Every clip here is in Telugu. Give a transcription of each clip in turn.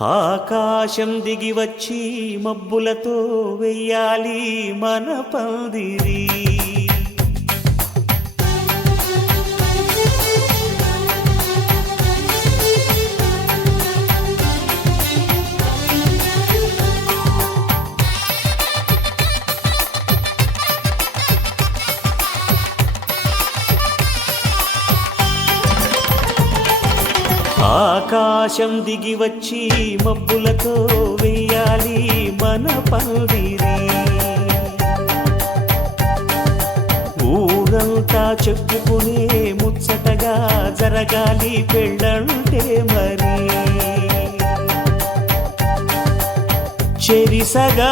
ఆకాశం దిగి వచ్చి మబ్బులతో వెయ్యాలి మన పందిరి. ఆకాశం దిగి వచ్చి మబ్బులతో వెయ్యాలి మన పందిరి. ఊరంతా చెప్పుకునే ముచ్చటగా జరగాలి పెళ్ళంటే మరి. చెరిసగమవమని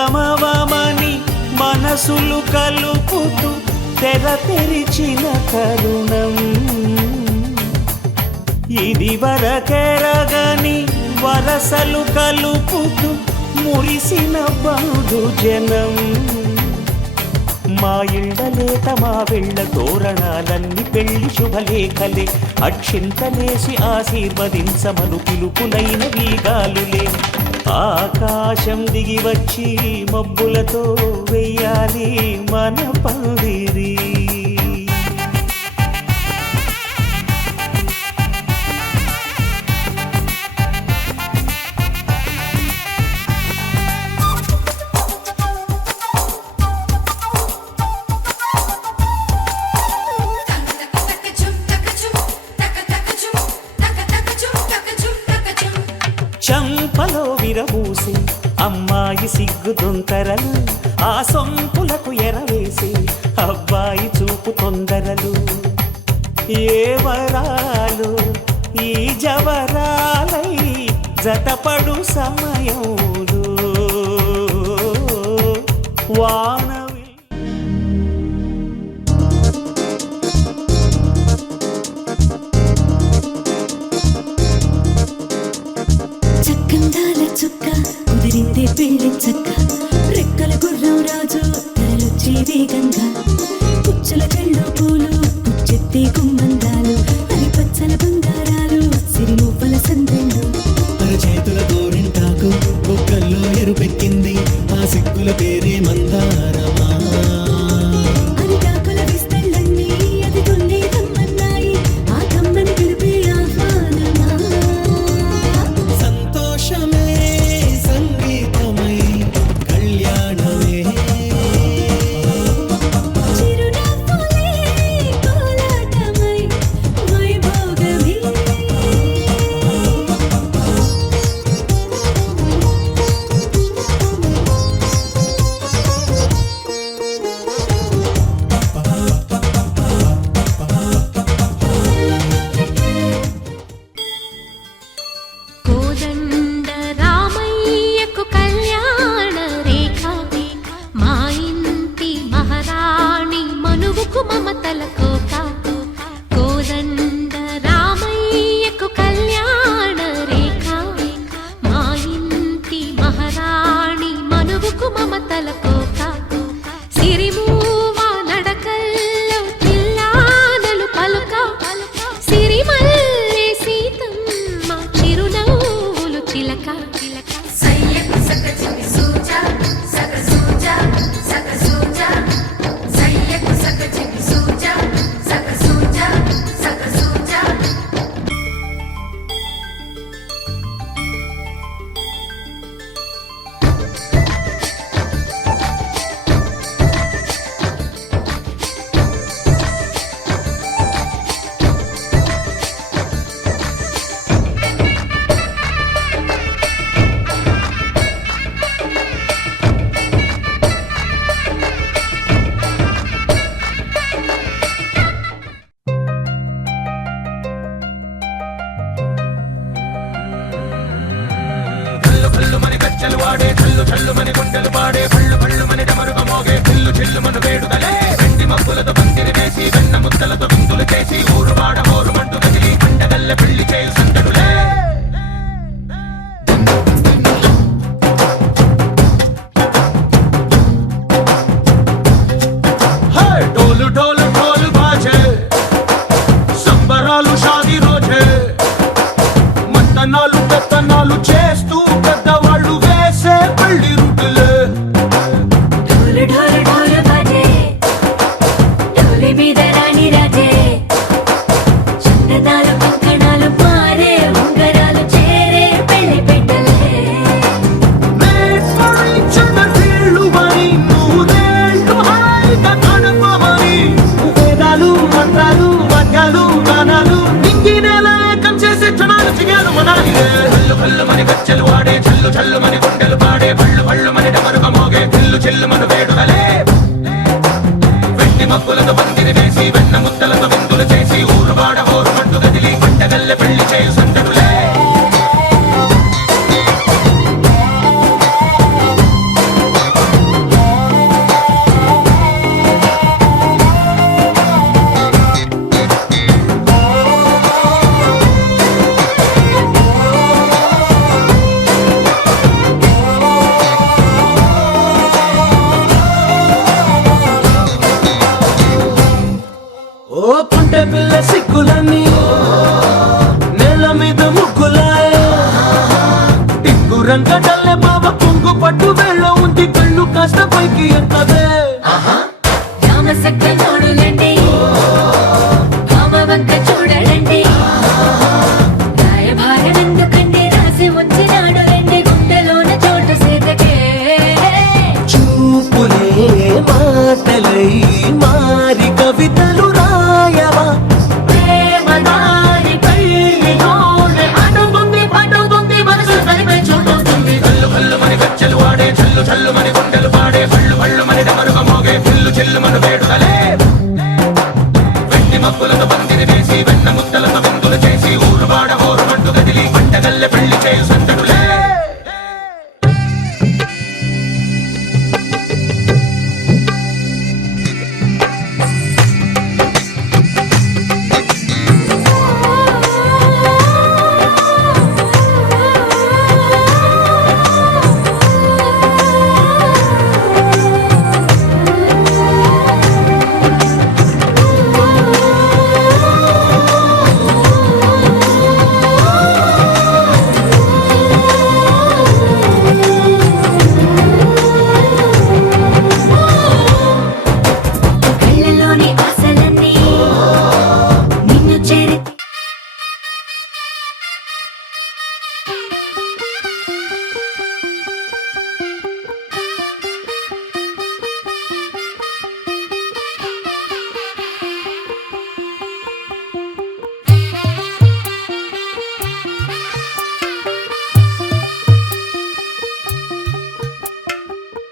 మనసులు కలుపుతూ తెర తెరిచిన తరుణం ఇది వరకెరగని వరసలు కలుపుతూ మురిసిన బంధు జనం. మా ఇళ్ళలేత మా వెళ్ళ తోరణాలన్నీ పెళ్లి శుభలేఖలే. అక్షింతలేసి ఆశీర్వదించమను పిలుపులైన వీగాలులే. ఆకాశం దిగి వచ్చి మబ్బులతో వెయ్యాలి మన పందిరి. చంపలో విరబూసి అమ్మాయి సిగ్గుదొంతరలు, ఆ సొంపులకు ఎరవేసి అబ్బాయి చూపు తొందరలు. ఏ వరాలు ఈ జవరాలై జతపడు సమయంలో వాన చక్కందాల చుక్క కుదిరిందే పెళ్లి చక్క. రెక్కల గుర్రం రాజు తరలొచ్చే వేగంగా. పుచ్చల కళ్ళు పూలు పుచ్చెత్తే గుమ్మందాలు, అరి పచ్చల బంగారాలు సిరిమూపల సందెళ్ళు. చేతుల గోరింటాకు బొక్కల్లో ఎరుపెక్కింది, ఆ సిగ్గుల పేరే మందారమా. అరిటాకుల విస్తళ్ళన్నీ అది తొల్లి కమ్మన్నాయి, ఆ కమ్మని పిలిపే ఆహ్వానమా. సంతోషమే సంగీతమై కళ్యాణమే, చిరునవ్వులే కోలాటమై వైభోగమే. కోదండ రామయ్యకు కళ్యాణ రేఖ, మా ఇంటి మహారాణి మనువుకు మమతల కోక. కోదండ రామయ్యకు కళ్యాణ రేఖ, మా ఇంటి మహారాణి మనువుకు మమతల కోక. సిరిమూవ నడకల్లో తిల్లానలు పలుక, సిరిమల్లె సీతమ్మ చిరునవ్వులు చిలక. సయ్యకు సకచికి సూజా సక సూజా సక సూజా, సయ్యకు సకచికి సూజా సక సూజా సక సూజా. కల్లు గజ్జలు వాడే, కల్లు చల్లుమని గుండెలు పాడే, పళ్ళు పళ్ళుమని డమరుగ మోగే, చిల్లు చిల్లుమను వేడుదలే. వెండి మబ్బులతో పందిరి వేసి వెన్న ముద్దలతో విందులు చేసి ఊరు వాడ హోరు మంటు కదిలి పండగల్లె పెళ్లి చేయు సందడులే. డోలు డోలు ఢోలు బాజే, సంబరాలు షాదీ రోజే, మంతనాలు పెత్తనాలు చేస్తూ చల్లుమని గుండెలు పాడే పళ్ళు పళ్ళుమని డమరుగ మోగే చిల్లు చిల్లుమను వేడుదలే వెండి మబ్బులతో పందిరి వేసి వెన్న ముద్దలతో విందులు చేసి ఊరువాడ హోరుమంటూ కదిలి పంటగల్లె పెళ్లి చేయు సందడులే ఓ పుంటె పిల్ల సిక్కులన్నీ నేల మీద ముగ్గులాయ టిక్కు రంగడల్లే బావ కుంగు పట్టు వేళ్ళ ఉంది కళ్ళు కాస్త పైకి ఎక్కదే రామ సక్క నోడులండి రామ వంక చూడడండి రాయభారనందుకండి రాసి వచ్చినాడు రండి గుండెలోన చోటు సీతకే చూపులే మాటలై మారి కవితలు రాయవా ప్రేమదారి పెళ్లిలోనే అడుగుంది పడుతుంది మనసు తనిపై చూడొస్తుంది కల్లు కల్లుమని గజ్జలు వాడే చల్లు చల్లుమని గుండెలు పాడే పళ్ళు పళ్ళుమని డమరుగ మోగే చిల్లు చిల్లుమను వేడుదలే వెండి మబ్బులతో పందిరి వేసి వెన్న ముద్దలతో విందులు చేసి ఊరువాడ హోరుమంటూ కదిలి పంటగల్లె పెళ్లి చేయు సందడులే కళ్ళలోని ఆశలన్నీ నిన్ను చేరి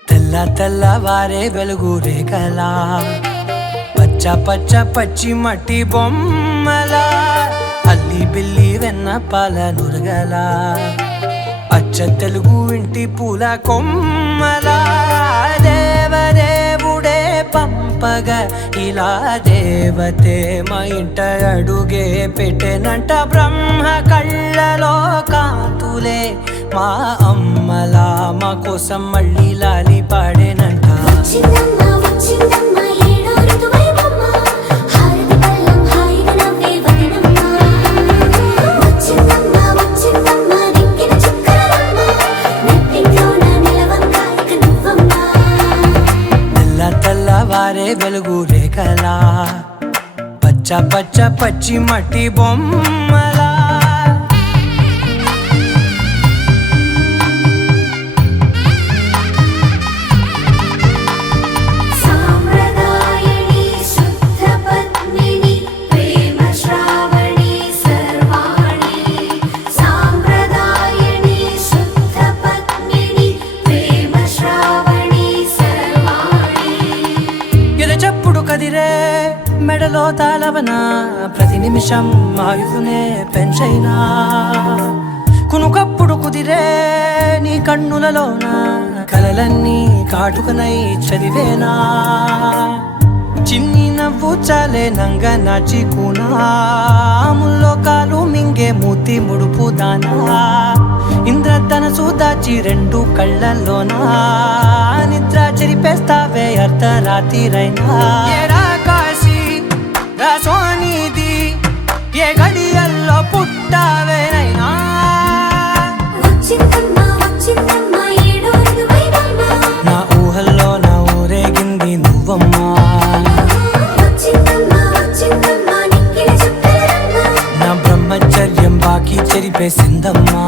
తెల్ల తెల్లవారే వెలుగు రేఖలా పచ్చ పచ్చ పచ్చి మట్టి బొమ్మలా అల్లి బిల్లి వెన్న పాల నురగలా అచ్చ తెలుగు ఇంటి పూల కొమ్మలా దేవదేవుడే పంపగా ఇలా దేవతే మా ఇంట అడుగే పెట్టెనంట బ్రహ్మ కళ్ళలో కాంతులే మా అమ్మలా మా కోసం మళ్ళీ లాలి పాడేనంట వచ్చిందమ్మ ఏడో ఋతువైవమ్మ హారతి పళ్ళం హాయిగా నవ్వే వదినమ్మ వచ్చిందమ్మ దిక్కిన చుక్కలమ్మ నెట్టింట్లోన నిలవంగా ఇక నువ్వమ్మ తెల్ల తెల్లవారే వెలుగు రేఖలా పచ్చ పచ్చ పచ్చి మట్టి బొమ్మలా సాంప్రదాయని శుద్ధ పద్మిని ప్రేమ శ్రావణి సర్వాణి సాంప్రదాయని శుద్ధ పద్మిని ప్రేమ శ్రావణి సర్వాణి ఎదచప్పుడు కదిరే మెడలో తాళవన ప్రతి నిమిషం ఆయుధునే పెంచైనా కునుకప్పుడు కుదిరే నీ కన్నులలోన కలలన్నీ కాటుకనై చదివేనా చిన్ని నవ్వు చాలే నంగ నాచి కూనాముల్లో కాలు మింగే మూతి ముడుపు దానా ఇంద్రధనసు దాచి రెండు కళ్ళల్లోనా నిద్ర చెరిపేస్తావే అర్ధరాత్రిరైనా ఏరా కాశీ రా సోనిది ఏ గడియల్లో పుట్టావేనైనా వచ్చిందమ్మ ఏడో ఋతువైవమ్మ నా ఊహల్లో నా ఊరేగింది నువ్వమ్మా వచ్చిందమ్మ నిక్కిన చుక్కలమ్మ నా బ్రహ్మచర్యం బాకీ చెరిపేసిందమ్మా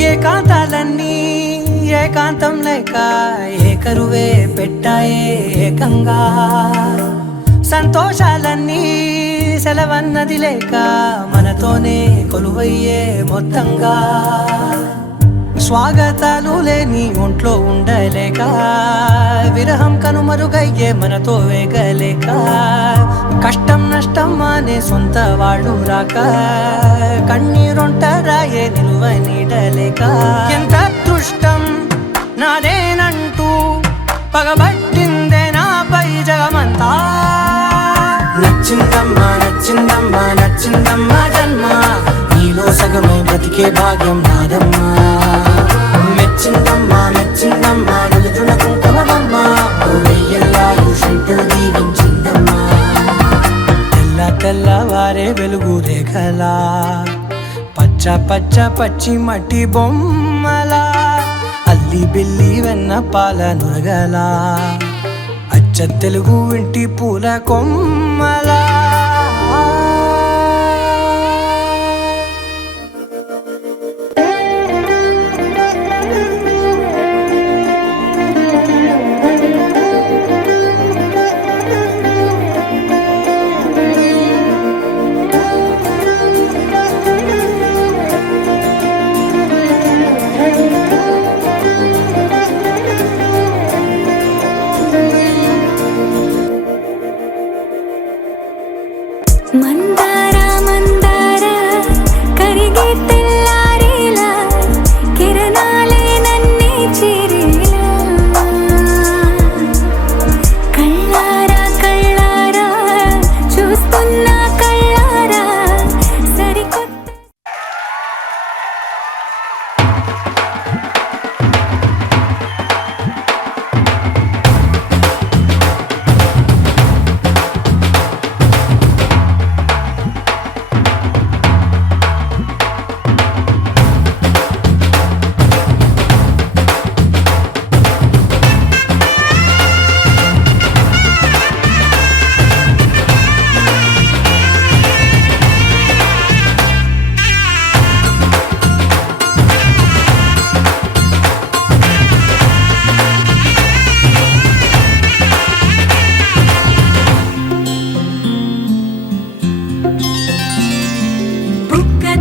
ఏ ఏకాంతం లేక ఏకరువే పెట్టాయే ఏకంగా సంతోషాలన్నీ సెలవన్నది లేక మనతోనే కొలువయ్యే మొత్తంగా స్వాగతాలు లేని ఒంట్లో ఉండలేక విరహం కనుమరుగయ్యే మనతో వేగలేక కష్టం నష్టం అనే సొంత వాళ్ళు రాక కన్నీరొంటరాయే నిలువ నీడలేక ఎంత అదృష్టం నాదేనంటూ పగబట్టిందే నాపై జగమంతా నచ్చిందమ్మా నచ్చిందమ్మా నచ్చిందమ్మా జన్మ నీలో సగమే బ్రతికే భాగ్యం నాదమ్మా మెచ్చిందమ్మా మెచ్చిందమ్మా నుదుటిన కుంకుమమ్మా వెయ్యల్లాలు శంకరు దీవించిందమ్మా తెల్ల తెల్లవారే వెలుగు రేఖలా పచ్చ పచ్చ పచ్చి మట్టి బొమ్మలా అల్లి బిల్లి వెన్న పాల నురగలా అచ్చ తెలుగు ఇంటి పూల కొమ్మలా మందార మందార కరిగే తెల్లారేలా కిరణాలే నన్నే చేరేలా కళ్ళారా కళ్ళారా చూస్తున్నా కళ్ళారా సరికొత్త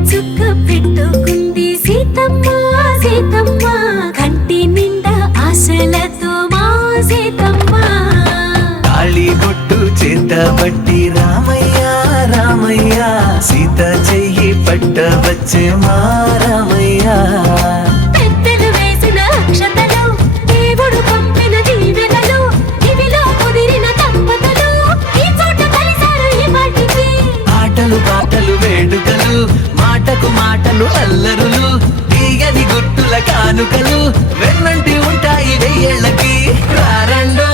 చుక్క పెట్టుకుంది సీతమ్మ సీతమ్మ కంటి నిండా ఆశలతో మా సీతమ్మ తాళి బొట్టు చేత పట్టి రామయ్య రామయ్య సీత చెయ్యి పట్ట వచ్చే మా రామయ్య పెద్దలు వేసిన అక్షతలు దేవుడు పంపిన దీవెనలు ఇవిలో కుదిరిన దంపతులు ఈ చోట కలిసారు ఈ పాటికి ఆటలు పాటలు వేడుకలు మాటకు మాటలు అల్లరులు తీయని గుట్టుల కానుకలు వెన్నంటి ఉంటాయి వెయ్యేళ్ళకి రారండో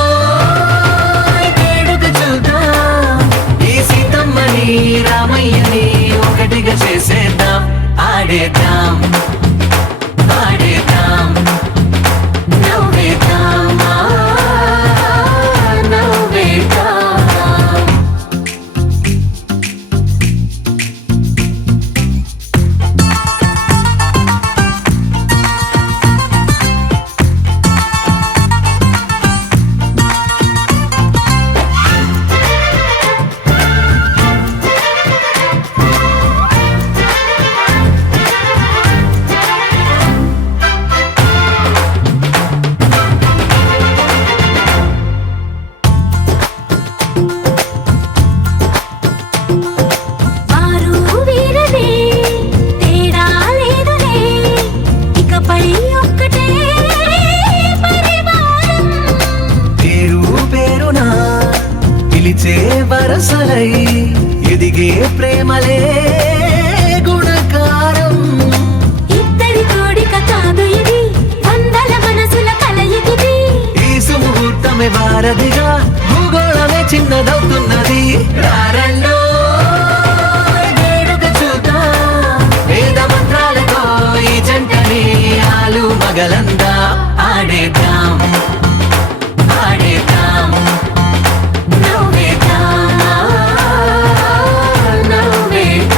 వేడుక చూద్దాం ఈ సీతమ్మని రామయ్యని ఒకటిగా చేసేద్దాం ఆడేద్దాం ఆడేద్దాం నవ్వేద్దాం నవ్వేద్దాం వరసలై ఎదిగే ప్రేమలే గుణకారం ఇద్దరి కోడిక కాదు ఇది వందల మనసుల కలయికిది ఈ సుముహూర్తమే వారధిగా భూగోళమే చిన్నదవుతున్నది రారండో వేడుక చూద్దాం వేద మంత్రాలతో ఈ జంటని ఆలు మగలందా ఆడేద్దాం ఆడేద్దాం నవ్వేద్దాం నవ్వేద్దాం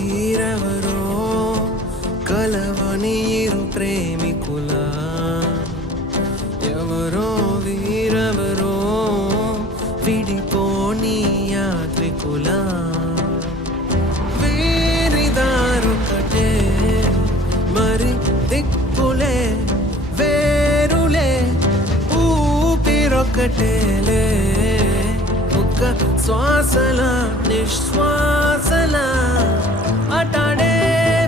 వీరెవరో కలవని ఇరు ప్రేమికుల ఎవరో వీరెవరో విడిపోని యాత్రికుల వీరిదారొకటే మరి దిక్కులే వేరులే ఊపిరొకటేలే ఒక్క శ్వాసల నిశ్వాసల అటాడే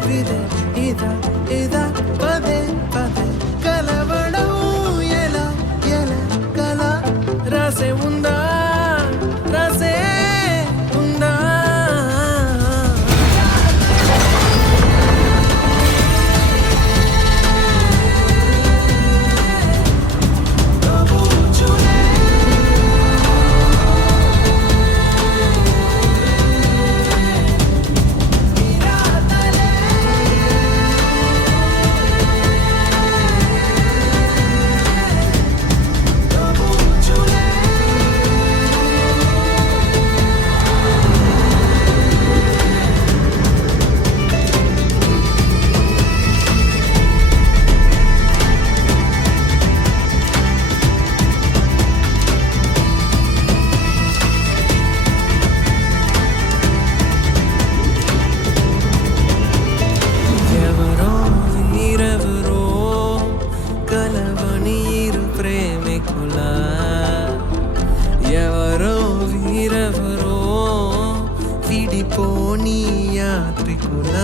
విదే ఇదా ఇదా పదే పదే కలవడం ఎలా ఎలా కల రాసే ఉందా రాసే ఉందా ఎవరో వీరెవరో కలవని ఇరు ప్రేమికుల ఎవరో వీరెవరో విడిపోని యాత్రికుల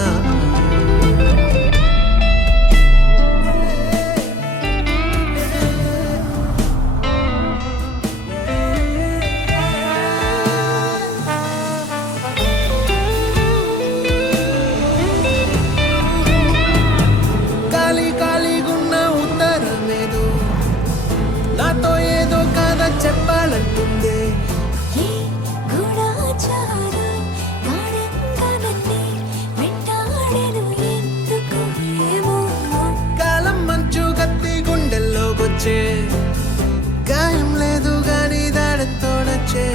ఖాళీ ఖాళీగున్న ఉత్తరమేదో నాతో ఏదో కథ చెప్పాలంటుందే ఏ గూఢచారం గాఢంగా నన్నే వెంటాడెను ఎందుకు ఏమో కాలం మంచు కత్తి గుండెల్లోకొచ్చే గాయం లేదు గాని దాడంతోడచ్చే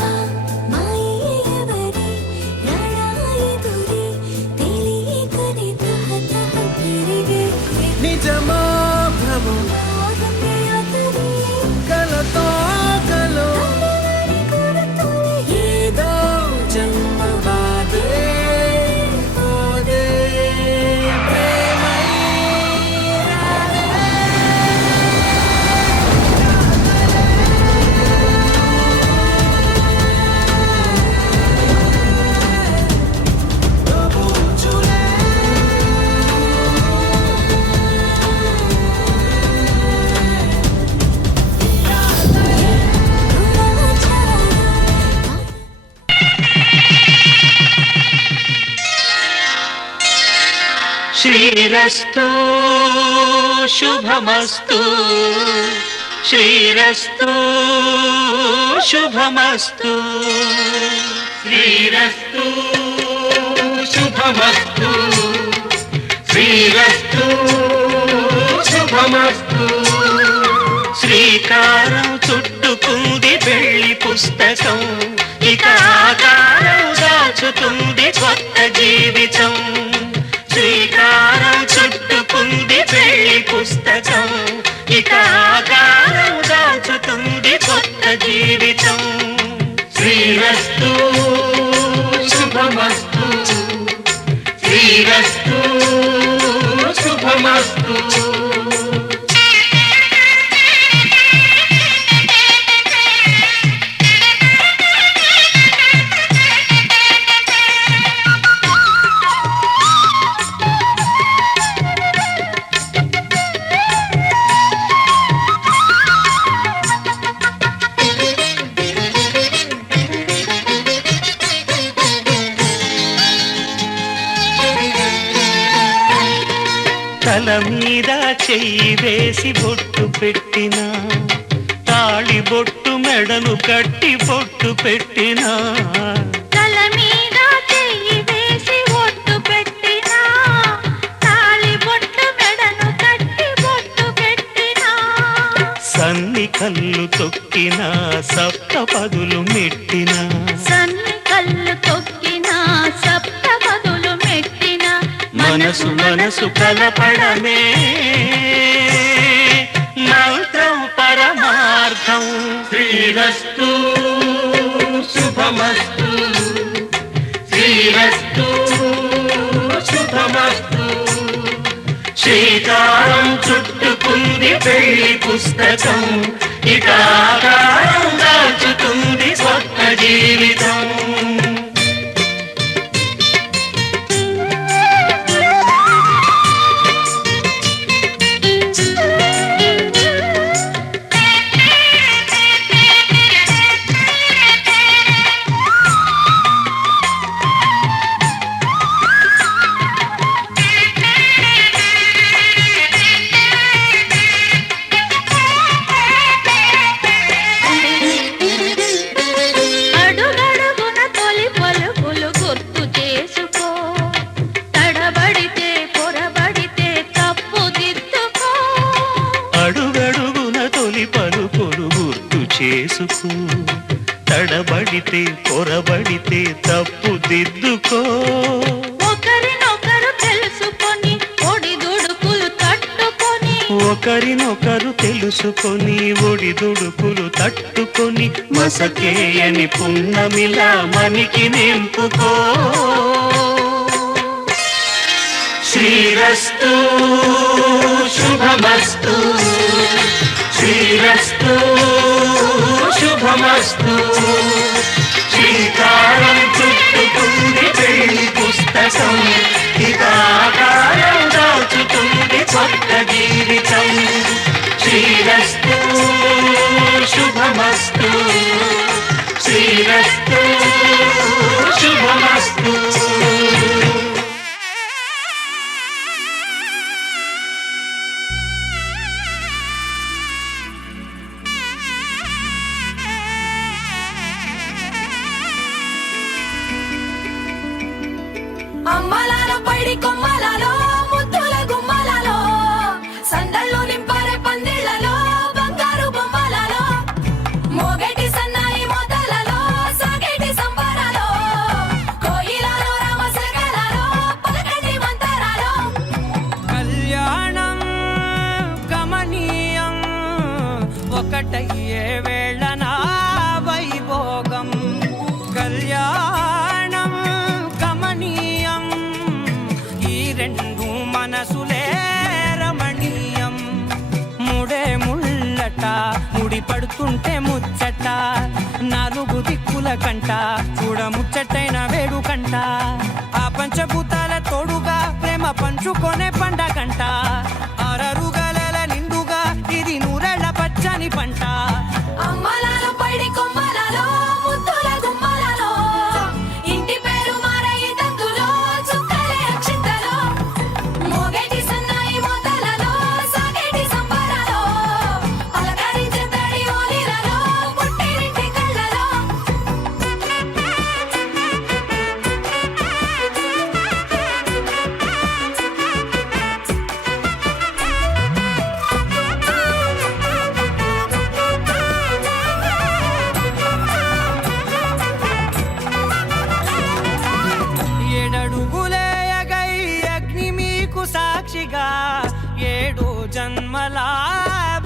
ఆ మాయే ఎవరి రాడాయెదురే తెలియకనే తహతహ పెరిగే నిజమో భ్రమో మోహమే అతని కలతో కలో ఏదో జన్మ బాధే పోదే ప్రేమై శ్రీరస్తు శుభమస్తు శ్రీరస్తు శుభమస్తు శ్రీరస్తు శుభమస్తు శ్రీరస్తు శుభమస్తు శ్రీకారం చుట్టుకుంది పెళ్లి పుస్తకం ఇక ఆకారం దాచుతుంది కొత్త జీవితం శ్రీకారం చుట్టుకుంది పెళ్లి పుస్తకం ఇక ఆకారం దాచుతుంది కొత్త జీవితం శ్రీరస్తు శుభమస్తు శ్రీరస్తు శుభమస్తు తల మీద చెయ్యి వేసి బొట్టు పెట్టినా తాళి బొట్టు మెడను కట్టి బొట్టు పెట్టినా తల మీద చెయ్యి వేసి ఒట్టు పెట్టినా తాళి బొట్టు మెడను కట్టి బొట్టు పెట్టినా సన్ని కళ్ళు తొక్కినా సప్త పదులు మెట్టినా సన్ని కళ్ళు తొక్కినా సప్త పదులు మనసు మనసు కలపడమే మంత్రం పరమార్థం. శ్రీరస్తు శుభమస్తు, శ్రీరస్తు శుభమస్తు. శ్రీకారం చుట్టుకుంది పెళ్లి పుస్తకం, ఇక ఆకారం దాచుతుంది స్వప్న జీవితం. అడుగడుగున తొలి పలుకులు గుర్తు చేసుకో, తడబడితే పొరబడితే తప్పు దిద్దుకో. అడుగడుగున తొలి పలుకులు గుర్తు చేసుకో, తడబడితే పొరబడితే తప్పు దిద్దుకో. ఒకరినొకరు తెలుసుకొని ఒడిదుడుకులు తట్టుకొని, ఒకరినొకరు తెలుసుకొని ఒడిదుడుకులు తట్టుకొని మసకేయని పున్నమిలా మనికి నింపుకో. శ్రీరస్తు శుభమస్తు, శ్రీరస్తు శుభమస్తు. శ్రీకారం చుట్టుకుంది పెళ్లి పుస్తకం, ఇక ఆకారం దాచుతుంది కొత్త జీవితం. శ్రీరస్తు శుభమస్తు, శ్రీరస్తు శుభమస్తు. అమ్మలాల పైడి కొమ్మలలో ముద్దుల గుమ్మలలో సందళ్ళు నింపరే పందిళ్లలో బంగారు బొమ్మలలో మోగేటి సన్నాయి మోతలలో సాగేటి సంబరాలో కోయిలలో రామశకలలో పలకటి మంతరాలో. కళ్యాణం గమనీయం ఒకటయ్యే వేళన వైభోగం. కళ్యాణం గమనీయం ఈ రెండు మనసులే రమణీయం. ముడే ముళ్ళట ముడి పడుతుంటే ముచ్చట, నాలుగు దిక్కుల కంట చూడ ముచ్చటైన వేడుకంట. ఆ పంచభూతాల తోడుగా ప్రేమ పంచుకొనే పండగంట. అరరుగలల నిండుగా ఇది నూరెళ్ళ పచ్చని పంట. అమ్మలాల పైడి కొమ్మలలో ముద్దుల గుమ్మలలో ఇంటి పేరు మారయి తందులో చుక్కలే అక్షింతలో మోగేటి సన్నాయి మోతలలో సాగేటి సంబరాలో పలకరించే తడి ఓలిలలో పుట్టినింటి కళ్ళలో. ఏడడుగులేయగై అగ్ని మీకు సాక్షిగా, ఏడు జన్మల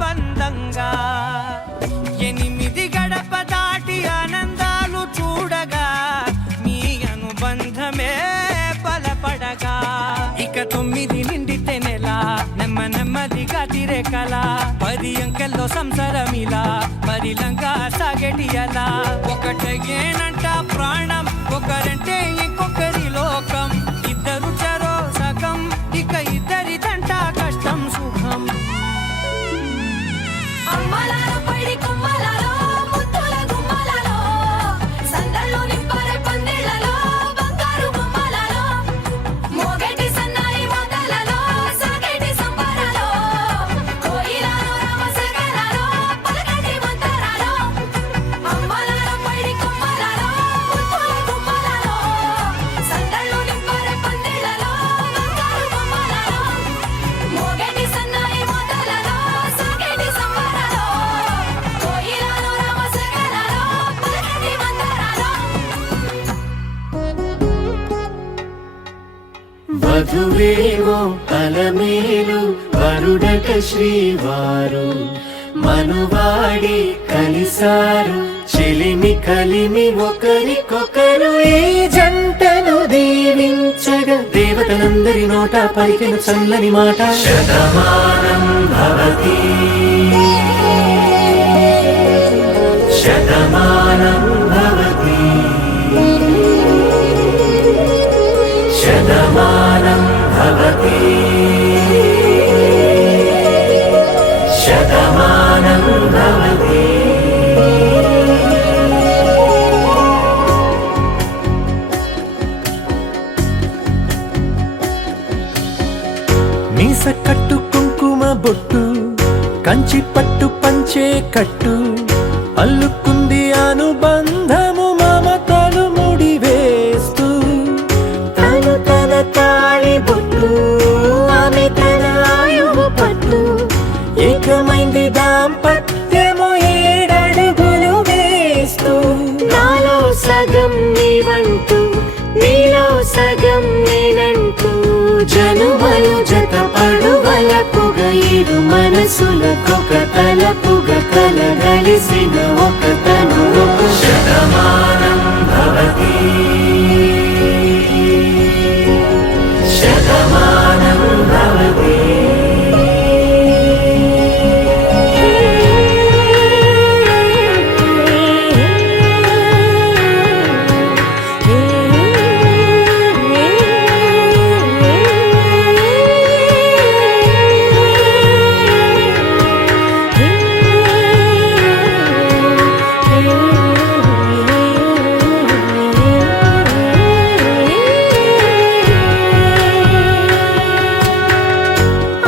బంధంగా. ఎనిమిది గడప దాటి ఆనందాలు చూడగా మీ అనుబంధమే బలపడగా. ఇక 9 నిండితే నెల నెమ్మ నెమ్మదిగా తిరే కల. 10 అంకెల్లో సంసారమిలా పరిలంగా సాగటి అలా. ఒకటేనంట ప్రాణం, ఒకరంటే ఇంకొకరి లోకం. ఇద్దరు చరో సగం, ఇక ఇద్దరిదంట కష్టం సుఖం. అమ్మలాల పైడి కొమ్మలలో ముద్దుల గుమ్మలలో సందళ్ళు నింపరే పందిళ్లలో బంగారు బొమ్మలలో మోగేటి సన్నాయి మోతలలో సాగేటి సంబరాలో కోయిలలో రామశకలలో పలకటి మంతరాలో. అమ్మలాల పైడి కొమ్మలలో వధువేమో అలమేలు వరుడట శ్రీవారు మనువాడి కలిసారు చెలిమి కలిమి ఒకరికొకరు ఈ జంటను దీవించగా దేవతలందరి నోట పలికిన చల్లని మాట శతమానం భవతి శతమానం భవతి శతమానం భవతి శతమానం భవతి మీస కట్టు కుంకుమ బొట్టు కంచి పట్టు పంచే కట్టు అల్లుకుంది అనుబంధము మమతలు ముడివేస్తూ తను తన తాళి బొట్టు ఆమె తన ఆయువు పట్టు ఏకమైంది దాంపత్యము 7 అడుగులు వేస్తూ నాలో సగం నీవంటూ నీలో సగం నేనంటూ జనుమలు జత పడువలపుగ ఇరు మనసులకొక తలపుగ కలగలిసిన ఒక తను శతమానం భవతి శతమానం భవతి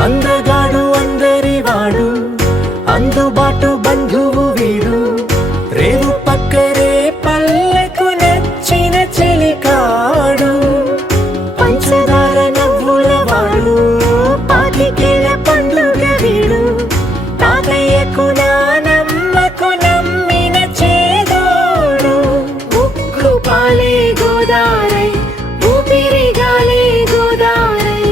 అందగాడు అందరివాడు అందుబాటు బంధువు వీడు రేవు పక్కరే పల్లెకు నచ్చిన చెలికాడు పంచదార నవ్వుల వాడు పాతికేల పండుగ వీడు తాతయ్యకు నానమ్మకు నమ్మిన చేదోడు ఉక్కు పాలే గోదారై ఊపిరి గాలే గోదారై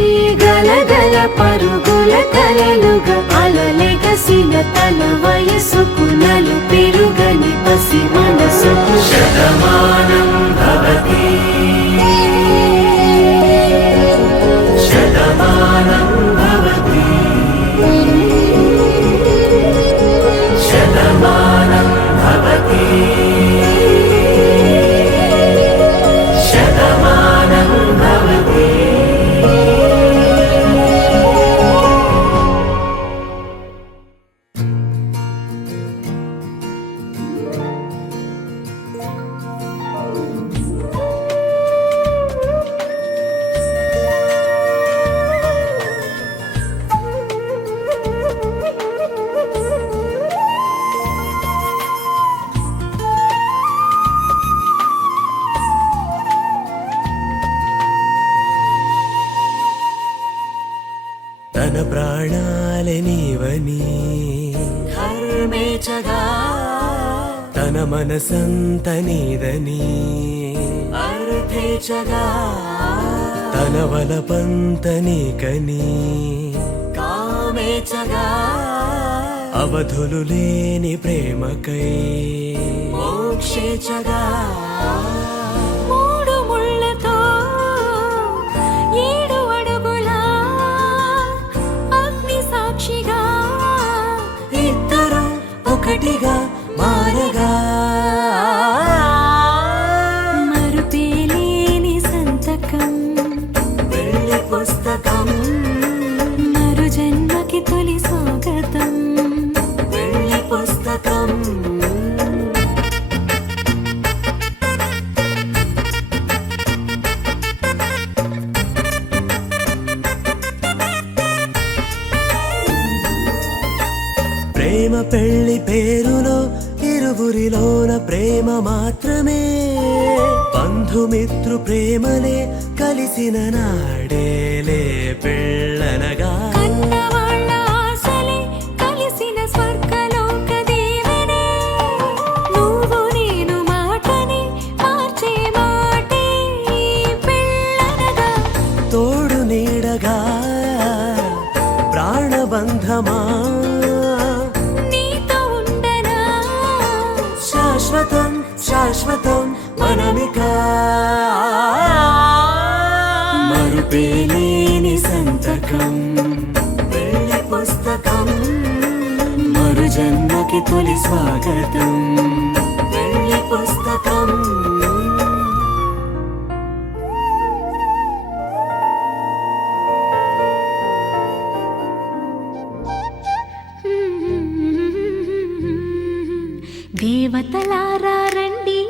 గలగల పరుగుల కలలుగా అలలెగసిన తన వయసుకు నలు పెరుగని పసి మనసుకు శతమానం భవతి శతమానం భవతి శతమానం భవతి శతమానం భవతి తన ప్రాణాలే నీవని ధర్మేచగా తన మనసంత నీదని అర్థేచగా తన వలపంత నీకని కామేచగా అవధులు లేని ప్రేమకై మోక్షేచగా మూడు ముళ్ళతో 7 అడుగుల అగ్ని సాక్షిగా ఇద్దరు ఒకటిగా మారగా మరుపేలేని సంతకం వెళ్ళి పుస్తకం మరు జన్మకి తొలి స్వాగతం వెళ్ళి పుస్తకం ప్రేమ పెళ్లి పేరులో ఇరువురిలోన ప్రేమ మాత్రమే బంధుమిత్రు ప్రేమలే కలిసిన నాడేలే పెళ్ళనగా కన్నవాళ్ళ ఆశలే కలిసిన స్వర్గలోక దీవెనే నువ్వు నేను మాటని మార్చే మాటే పెళ్ళనగా తోడు నీ శాశ్వతం మనమిక మరుపేలేని సంతకం పెళ్లి పుస్తకం మరు జన్మకి తొలి స్వాగతం పెళ్లి పుస్తకం దేవతలారా రండి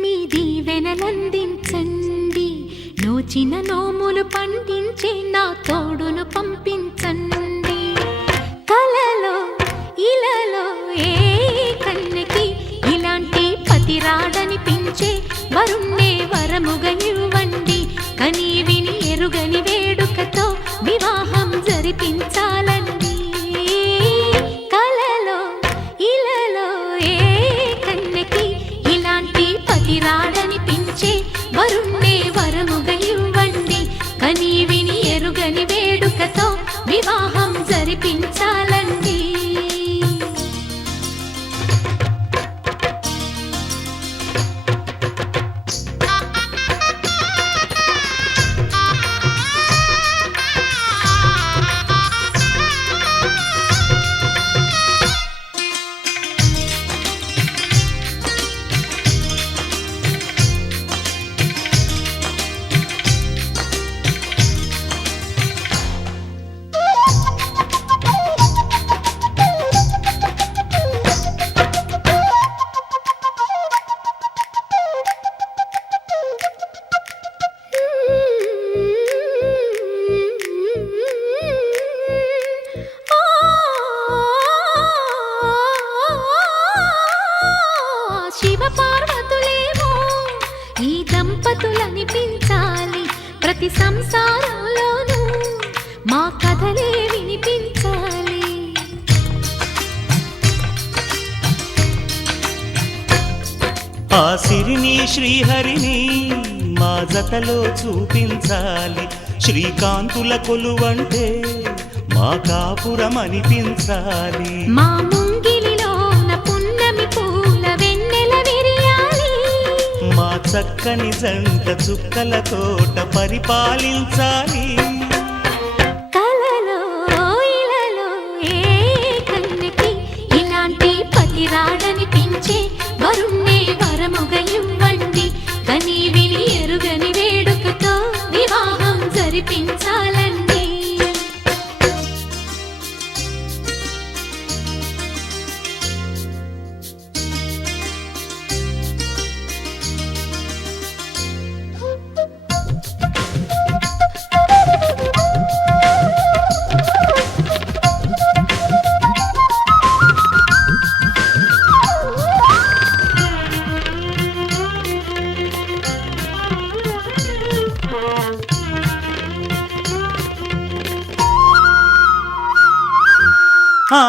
మీ దీవెనలందించండి నోచిన నోములు పండించే నా తోడును పంపించండి కలలో ఇలలో ఏ కన్నెకి ఇలాంటి పతి రాడనిపించే వరుణ్ణే వరముగా ఇవ్వండి కని విని ఎరుగని వేడుకతో వివాహం జరిపించాలండి కలలో ఇలలో ఏ కన్నెకి ఇలాంటి పతి రాడనిపించే వరుణ్ణే వరముగా ఇవ్వండి కని విని ఎరుగని వేడుకతో వివాహం జరిపించాలండి శివపార్వతులేమో ఈ దంపతులనిపించాలి ప్రతి సంసారంలోనూ మా కథలే వినిపించాలి ఆ సిరిని శ్రీహరిని మా జతలో చూపించాలి శ్రీకాంతుల కొలువంటే మా కాపురం అనిపించాలి మా ముంగిలిలోన పున్నమి పూల వెన్నెల విరియాలి మా చక్కని జంట చుక్కల తోట పరిపాలించాలి కలలో ఇలలో ఏ కన్నెకి ఇలాంటి పతి రాడనిపించే వరుణ్ణే వరముగా ఇవ్వండి కని విని ఎరుగని వేడుకతో వివాహం జరిపించాలండి ఆ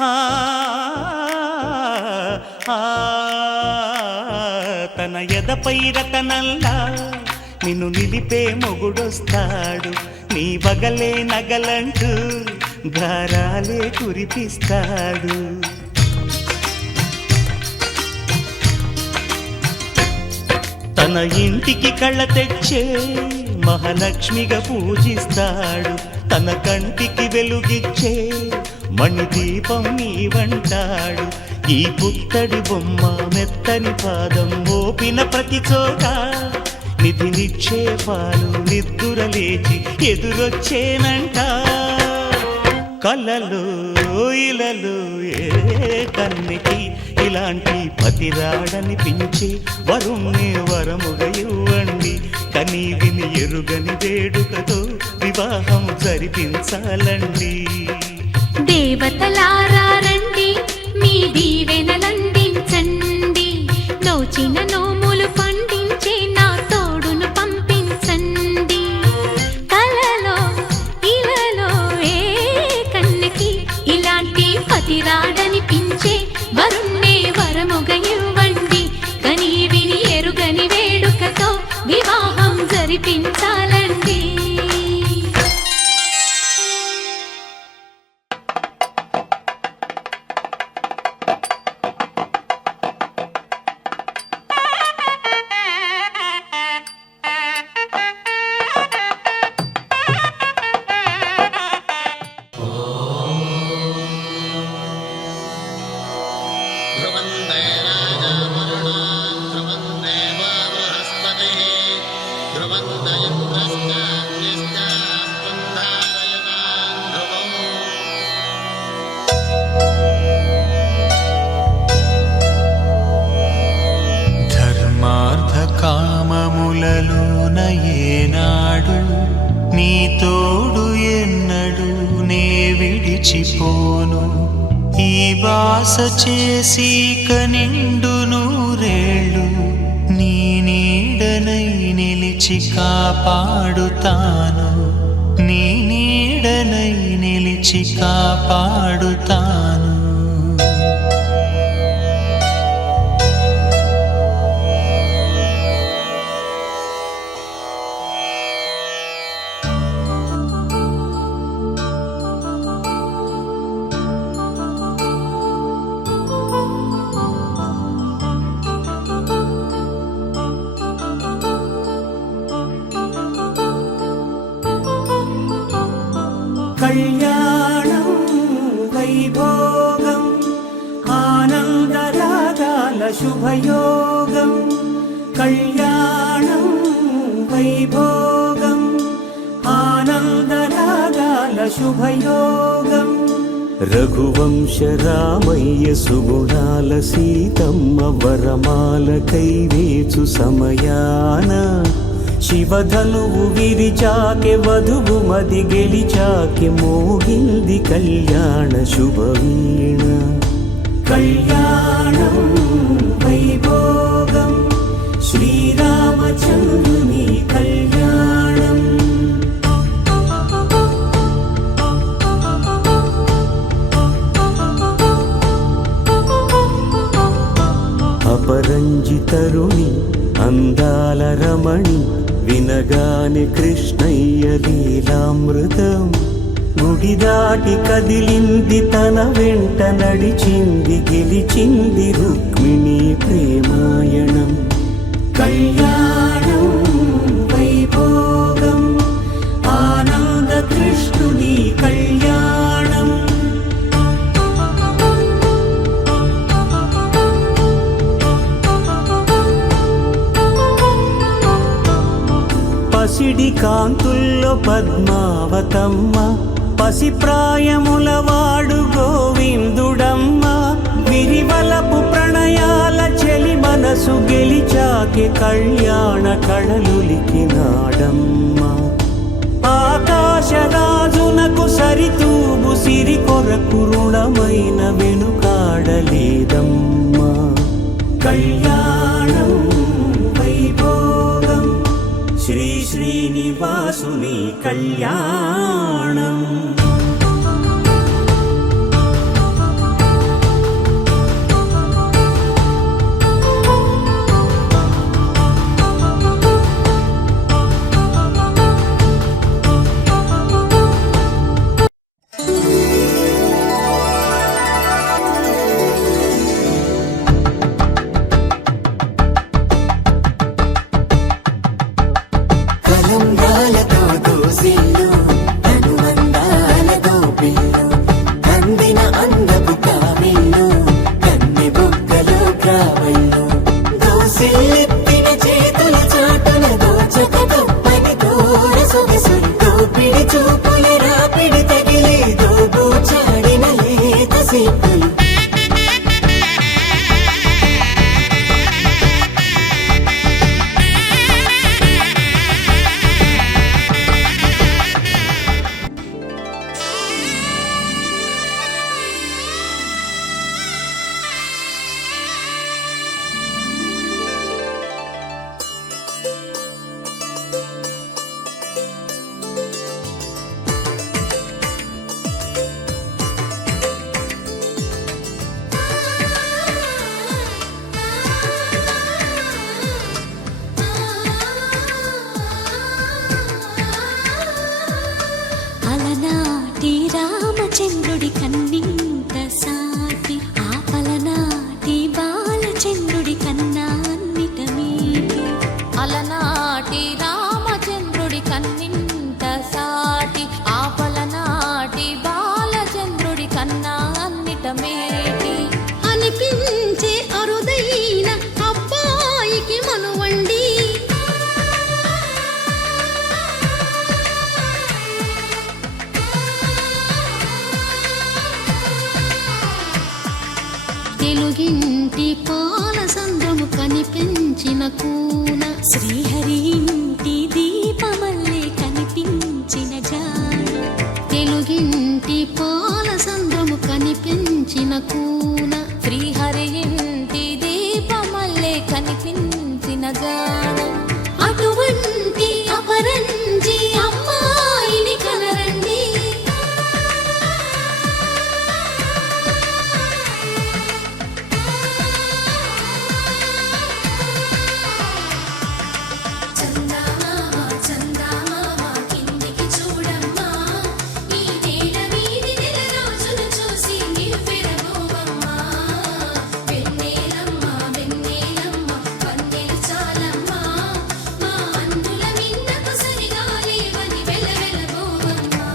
ఆ ఆ తన ఎదపై రతనల్లా నిన్ను నిలిపే మొగుడొస్తాడు నీ బగలే నగలంటూ గారాలే కురిపిస్తాడు తన ఇంటికి కళ్ళ తెచ్చే మహాలక్ష్మిగా పూజిస్తాడు తన కంటికి వెలుగిచ్చే మణిదీపం నీవంటాడు ఈ పుత్తడి బొమ్మ మెత్తని పాదం మోపిన ప్రతి చోట నిధి నిక్షేపాలు నిద్దురలేచి ఎదురొచ్చేనంట కలలో ఇలలో ఏ కన్నెకి ఇలాంటి పతి రాడనిపించి వరుణ్ణి వరముగా ఇవ్వండి కని విని ఎరుగని వేడుకతో వివాహం జరిపించాలండి దేవతలారా రండి మీ దీవెనలందించండి నోచిన నోములు పండించే నా తోడును పంపించండి కలలో ఇలలో ఏ కన్నెకి ఇలాంటి పతి రాడనిపించే వరుణ్ణే వరముగా ఇవ్వండి కని విని ఎరుగని వేడుకతో వివాహం జరిపించాలండి తోడు ఎన్నడు నే విడిచిపోను ఈ బాస చేసి కనిండు నూరేళ్ళు నీ నీడనై నిలిచి కాపాడుతాను నీ నీడనై నిలిచి కాపాడుతాను కళ్యాణం వైభోగం ఆనందరాగాల శుభయోగం కళ్యాణం వైభోగం ఆనందరాగాల శుభయోగం రఘువంశ రామయ్య సుగుణాల సీతమ్మ వరమాల కైవేచు సమయాన శివధనువు విరిచాకె వధువు మది గెలిచాకె మోగింది కళ్యాణ శుభవీణ కళ్యాణం వైభోగం శ్రీరామచంద్రుని కళ్యాణం అపరంజి తరుణి అందాల రమణి వినగానే కృష్ణయ్య లీలామృతం గుడి దాటి కదిలింది తన వెంట నడిచింది గెలిచింది రుక్మిణి ప్రేమాయణం కళ్యాణం వైభోగం ఆనంద కృష్ణుని కళ్యాణం పసిడి కాంతుల్లో పద్మావతమ్మ పసిప్రాయముల వాడు గోవిందుడమ్మ విరివలపు ప్రణయాల చెలి మనసు గెలిచాకే కళ్యాణ కళలులికినాడమ్మ ఆకాశరాజునకు సరితూగు సిరి కొరకు రుణమైన వెనుకాడలేదమ్మా కళ్యాణం వైభోగం శ్రీ శ్రీనివాసుని కళ్యాణం కలంబ్రాలతో దోసిల్లు అనువందాలతో పిల్లు అందిన అందపు కావిల్లు కన్నె బొక్కలు కావళ్ళు దోసిల్లెత్తిన చేతుల చాటున దోచక తప్పని దూర సొగసులు దోపిడి చూపుల రాపిడి తగిలి దోబూచాడిన లేత సీపులు అలనాటి రామచంద్రుడి కన్నింత సాటి ఆపలనాటి బాలచంద్రుడి కన్నా అన్నిట మీటి అలనాటి రామచంద్రుడి కన్నింత సాటి ఆపలనాటి బాలచంద్రుడి కన్నా అన్నిట మేటి అనిపించే అరుదైన అబ్బాయికి మనువండి తెలుగింటి పాల సంద్రము కనిపించిన కూన శ్రీహరి ఇంటి దీపమల్లే కనిపించిన కూన శ్రీహరి ఇంటి దీపమల్లే కనిపించిన గానం అటువంటి అపరంజి అమ్మాయిని కనరండి. చందమామ చందమామ కిందికి చూడమ్మా, ఈ నేల మీది నెల రోజులు చూసి నివ్వెరబోవమ్మా. వెన్నెలమ్మ వెన్నెలమ్మ వన్నెలు చాలమ్మా, మా అందుల మిన్నకు సరిగా లేవని వెలవెలబోవమ్మా.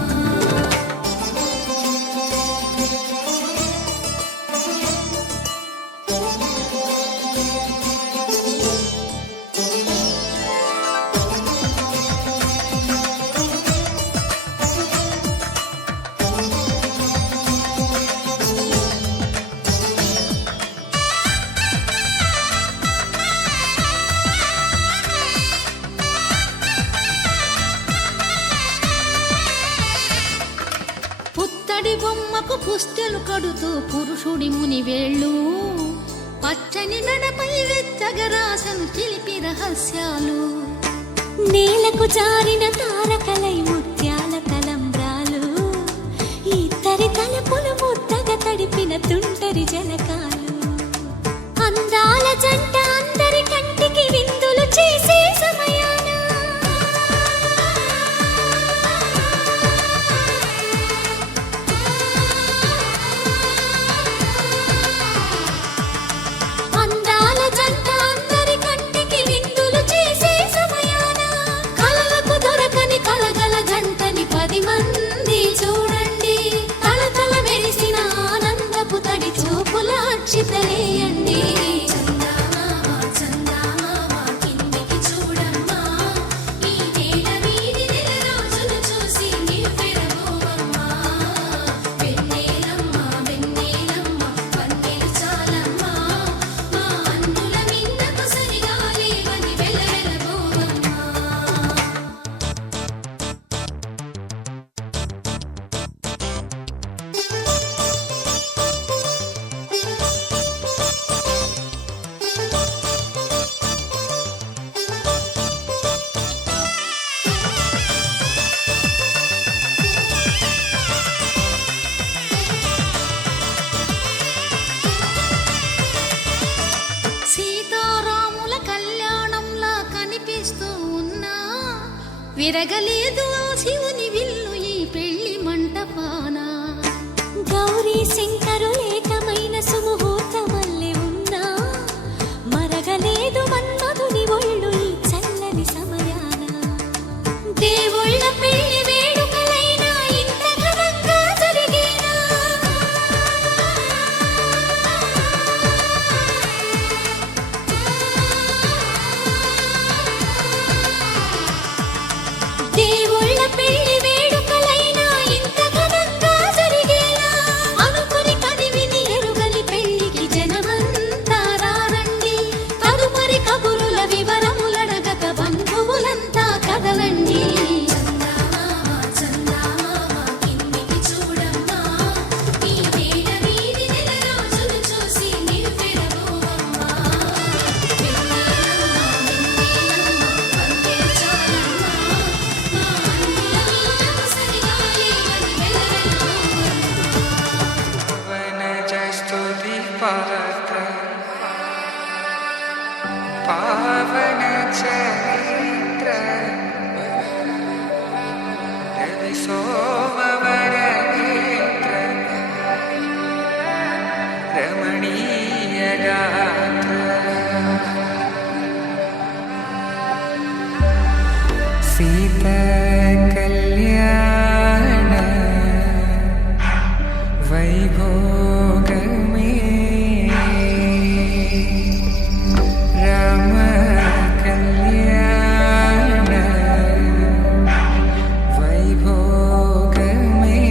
పుత్తడి బొమ్మకు పుస్తెలు కడుతూ పురుషుడి ముని వేళ్ళు పచ్చని మెడపై వెచ్చగరాసను చిలిపి రహస్యాలు నేలకు జారిన తారకలై ముత్యాల తలంబ్రాలు, ఇద్దరి తలపులు ముద్దగా తడిపిన తుంటరి జలకాలు. అందాల జంట అందరి కంటికి విందులు చేసే సమయాన అందాల జంట అందరి కంటికి విందులు చేసే సమయాన కలలకు దొరకని కలగల జంటని 10 మంది చూడండి. తలతల మెరిసిన ఆనందపు తడి చూపుల అక్షితలేయండి. చందమామ చందమామ కిందికి చూడమ్మా, ఈ నేల మీది నెల రోజులు చూసి నివ్వెరబోవమ్మా. వెన్నెలమ్మ వెన్నెలమ్మ వన్నెలు చాలమ్మా, మా అందుల మిన్నకు సరిగా లేవని వెలవెలబోవమ్మా. సీతారాముల కళ్యాణంలా కనిపిస్తూ ఉన్నా విరగలేదు ఆ శివుని విల్లు ఈ పెళ్లి మంటపాన. గౌరీ శంకరులేకమైన సుముహూర్తమల్లె ఉన్నా మరగలేదు మన్మధుని ఒళ్ళు ఈ చల్లని సమయాన. దేవుళ్ళ పెళ్లి వేడుకలైనా ఇంత ఘనంగా జరిగేనా? దేవుళ్ళ పెళ్లి వేడుకలైనా ఇంత ఘనంగా జరిగేనా? అనుకుని కదివిని ఎరుగని పెళ్లికి జనమంతా రారండి. తదుపరి కబురుల వివరములడగక బంధువులంతా కదలండి. చందమామ చందమామ కిందికి చూడమ్మా, ఈ నేల మీది నెల రోజులు చూసి నివ్వెరబోవమ్మా. వెన్నెలమ్మ వెన్నెలమ్మ వన్నెలు చాలమ్మా, మా అందుల మిన్నకు సరిగా లేవని వెలవెలబోవమ్మా. स्तुति पात्र पावन चरित्र रवि सोमवर नेत्र रमणीय गात्र सीता कल्याण वैभोग में राम कल्याण वैभोग में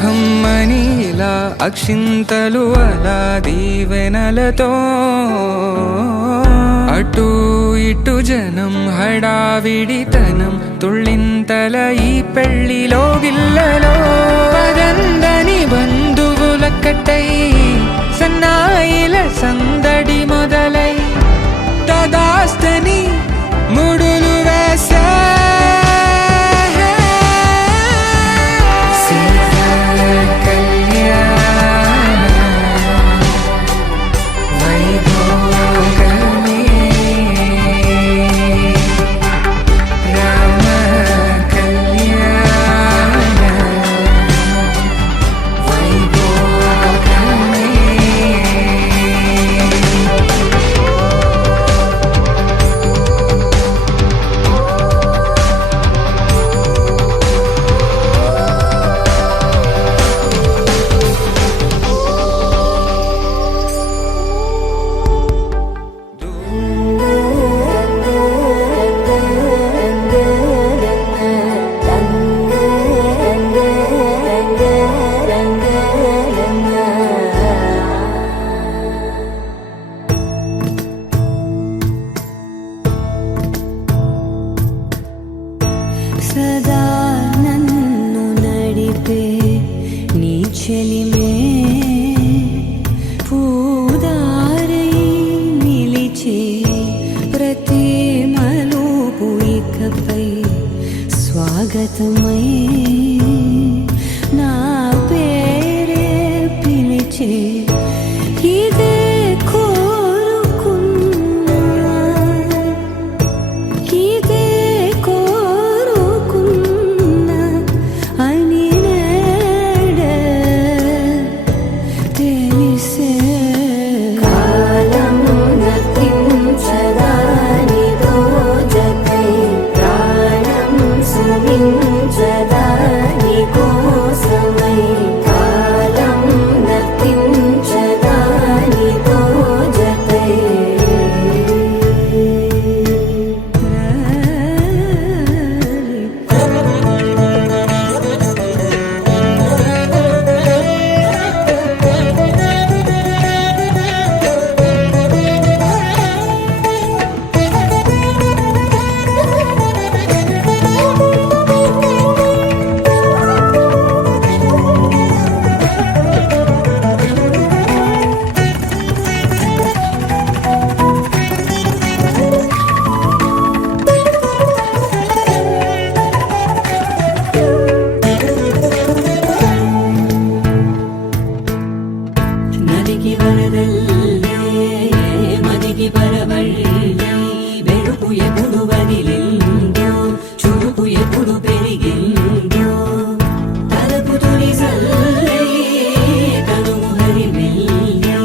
కమ్మని ఇలా అక్షింతలు అలా దీవెనలతో అటు ఇటు జనం హడావిడితనం తుళ్ళింతల ఈ పెళ్లిలో గిల్లలో పదందని బంధువులక్కటై సన్నాయిల సందడి మొదలై తదాస్తని ముడులు వేసా సదా నన్ను నడిపే నీ చెలిమే పూదారై నిలిచే ప్రతి మలుపు ఇకపై స్వాగతమై నా పేరే పిలిచే ఇదే కోరుకున్నా ఇదే కోరుకున్నా అని నేడే తెలిసే కాలం నతించదానిదో జతై ప్రాణం సుమించదాని కోసమై కాలం నతించదానిదో జతై నదికి వరదల్లే మదికి పరవళ్ళే వెలుపు ఎప్పుడు వదిలిందో చురుకు ఎప్పుడు పెరిగిందో తలపు తొలి సల్లే తనువు హరిమెల్లే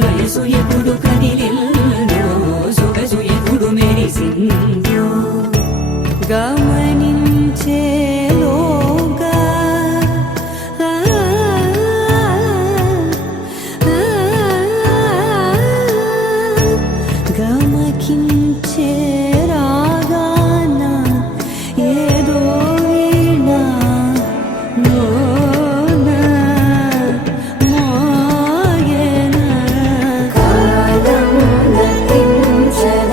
వయసు ఎప్పుడు కదిలిందో సొగసు ఎప్పుడు మెరిసిందో గమనించేలోగా గమకించే రాగాన ఏదో వీణా మోనా మోయేనా కాలం నతించదానిదో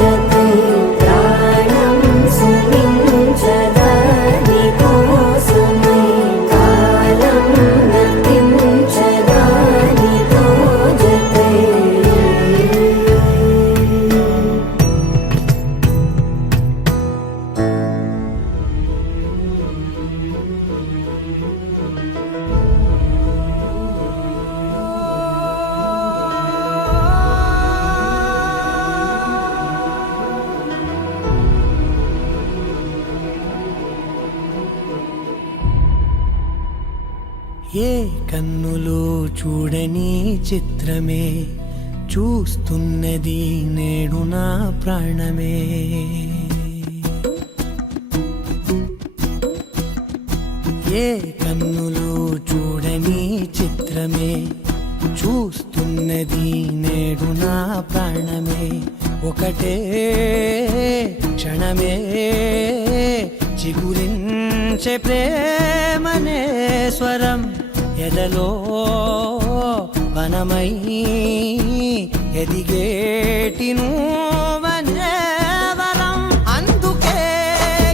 జతై ప్రాణం సుమించదాని కోసమై కాలం నతించదానిదో జతై ఏ కన్నులో చూడని చిత్రమే చూస్తున్నది నేడు నా ప్రాణమే ఏ కన్నులో చూడని చిత్రమే చూస్తున్నది నేడు నా ప్రాణమే ఒకటే క్షణమే చిగురించే ప్రేమనే స్వరం ఎదలో వనమై ఎదిగేటి నువ్వనే వరం అందుకే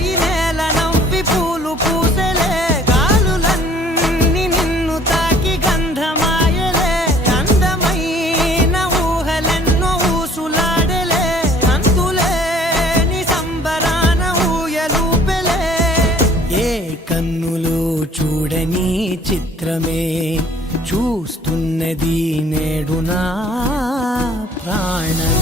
ఈ నేల నవ్వి పూలు పూసెలే గాలులన్నీ నిన్ను తాకి గంధమాయలే అందమైన ఊహలెన్నో ఊసులాడలే అంతులేని సంబరాన ఊయలూపెలే ఏ కన్నులు చూడని చిత్రమే చూస్తున్నది నేడు నా ప్రాణమే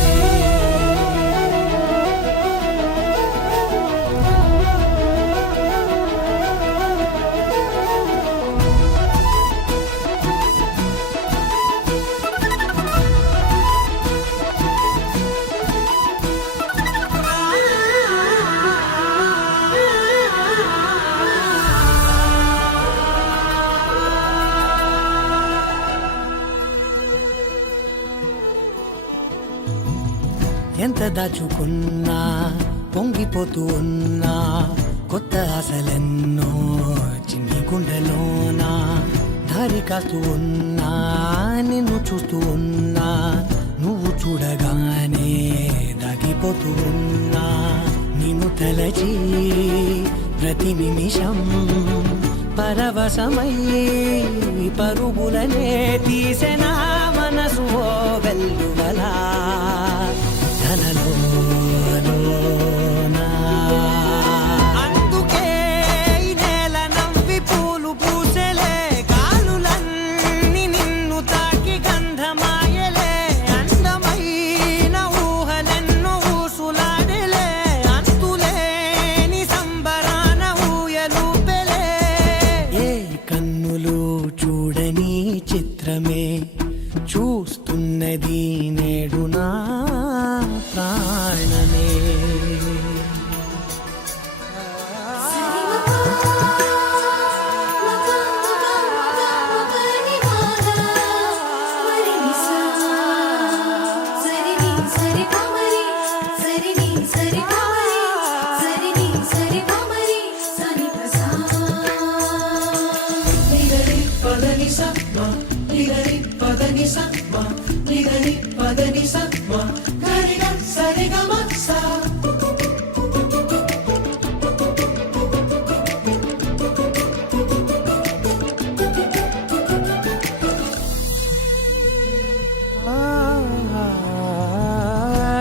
ఎంత దాచుకున్నా పొంగిపోతూ ఉన్నా కొత్త ఆశలెన్నో చిన్ని గుండెలోనా దారి కాస్తూ ఉన్నా నిన్ను చూస్తూ ఉన్నా నువ్వు చూడగానే దాగిపోతూ ఉన్నా నిన్ను తలచి ప్రతి నిమిషం పరవశమై పరుగులనే తీసెనా మనసు ఓ వెల్లువలా అందుకే ఈ నేల నవ్వి పూలు పూసెలే గాలులన్నీ నిన్ను తాకి గంధమాయలే అందమైన ఊహలెన్నో ఊసులాడలే అంతులేని సంబరాన ఊయలూపెలే ఏ కన్నులు చూడని చిత్రమే చూస్తున్నది నేడు నా ప్రాణమే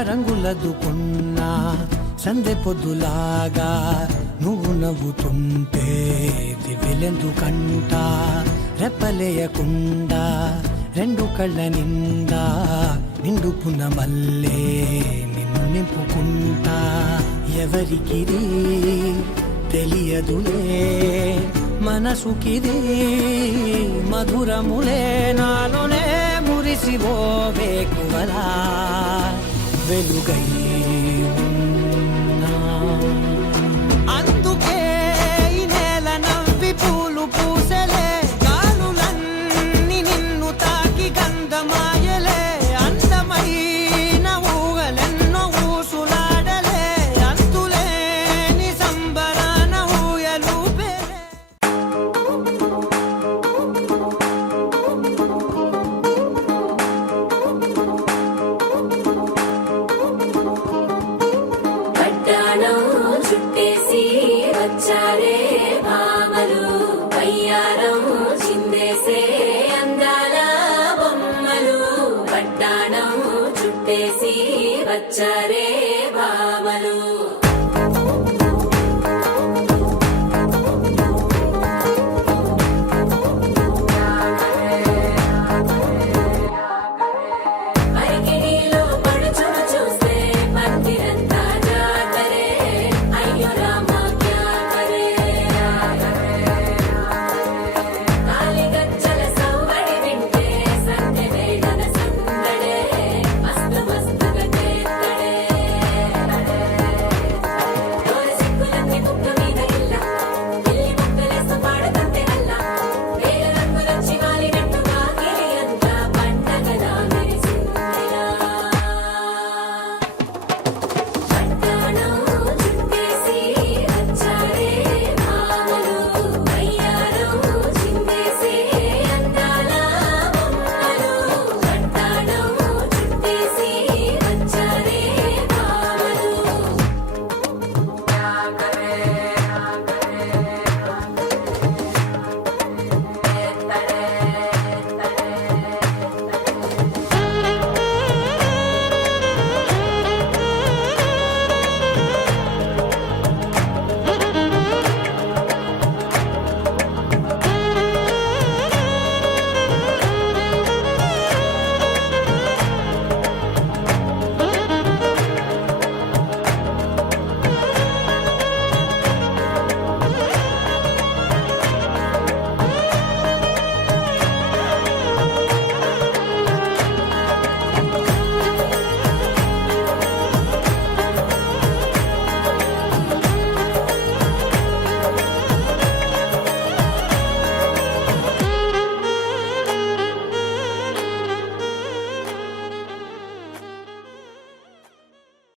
రంగులదుకున్నా సందె పొద్దులాగా నువ్వు నవ్వుతుంటే దివ్యలెందుకంట రెప్పలేయకుండా రెండు కళ్ళ నిండా నిండుకున్న మల్లే నిన్ను నింపుకుంటా ఎవరికిది తెలియదులే మనసుకిది మధురములే నాలోనే మురిసివో వేకువలా వెలుగై ఉన్నా అందుకే ఈ నేల నవ్వి పూలు పూసెలే గాలులన్నీ నిన్ను తాకి గంధమాయలే అందమైన ఊహలెన్నో ఊసులాడలే అంతులేని సంబరాన ఊయలూపెలే పట్టాణం చుట్టేసి వచ్చారే భామలు పయ్యారం చిందేసే అందాల బొమ్మలు పట్టాణం చుట్టేసి వచ్చారే